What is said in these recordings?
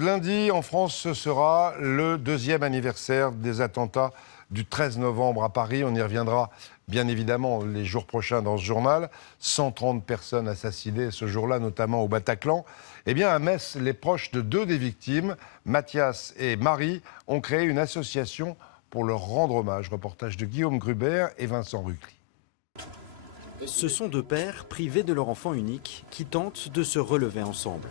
news. Lundi, en France, ce sera le 2e anniversaire des attentats du 13 novembre à Paris. On y reviendra bien évidemment les jours prochains dans ce journal. 130 personnes assassinées ce jour-là, notamment au Bataclan. Eh bien, à Metz, les proches de 2 des victimes, Mathias et Marie, ont créé une association pour leur rendre hommage. Reportage de Guillaume Gruber et Vincent Rucli. Ce sont 2 pères privés de leur enfant unique qui tentent de se relever ensemble.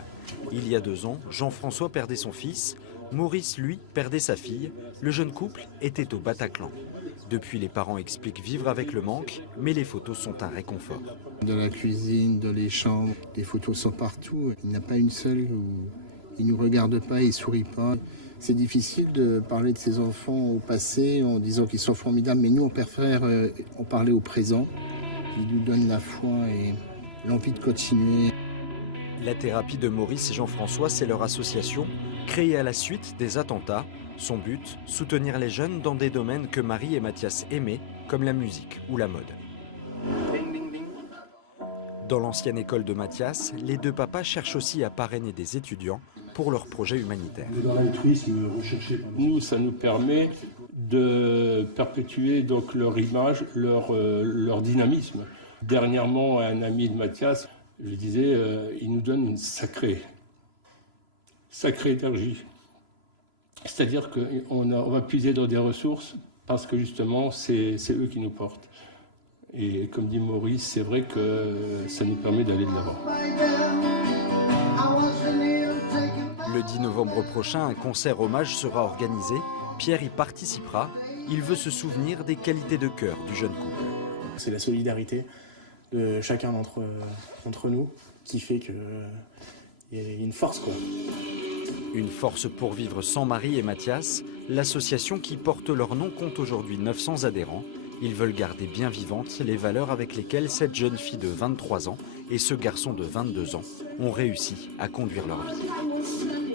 Il y a 2 ans, Jean-François perdait son fils, Maurice, lui, perdait sa fille. Le jeune couple était au Bataclan. Depuis, les parents expliquent vivre avec le manque, mais les photos sont un réconfort. De la cuisine, dans les chambres, les photos sont partout. Il n'y en a pas une seule où il ne nous regarde pas, il ne sourit pas. C'est difficile de parler de ses enfants au passé en disant qu'ils sont formidables, mais nous, on préfère en parler au présent. Il nous donne la foi et l'envie de continuer. La thérapie de Maurice et Jean-François, c'est leur association, créée à la suite des attentats. Son but, soutenir les jeunes dans des domaines que Marie et Mathias aimaient, comme la musique ou la mode. Dans l'ancienne école de Mathias, les 2 papas cherchent aussi à parrainer des étudiants pour leurs projets humanitaires. Nous, ça nous permet de perpétuer donc leur image, leur dynamisme. Dernièrement, un ami de Mathias, je disais, il nous donne une sacrée énergie. C'est-à-dire qu'on va puiser dans des ressources parce que justement, c'est eux qui nous portent. Et comme dit Maurice, c'est vrai que ça nous permet d'aller de l'avant. Le 10 novembre prochain, un concert hommage sera organisé. Pierre y participera. Il veut se souvenir des qualités de cœur du jeune couple. C'est la solidarité de chacun d'entre nous qui fait qu'il y a une force, quoi. Une force pour vivre sans Marie et Mathias. L'association qui porte leur nom compte aujourd'hui 900 adhérents. Ils veulent garder bien vivantes les valeurs avec lesquelles cette jeune fille de 23 ans et ce garçon de 22 ans ont réussi à conduire leur vie.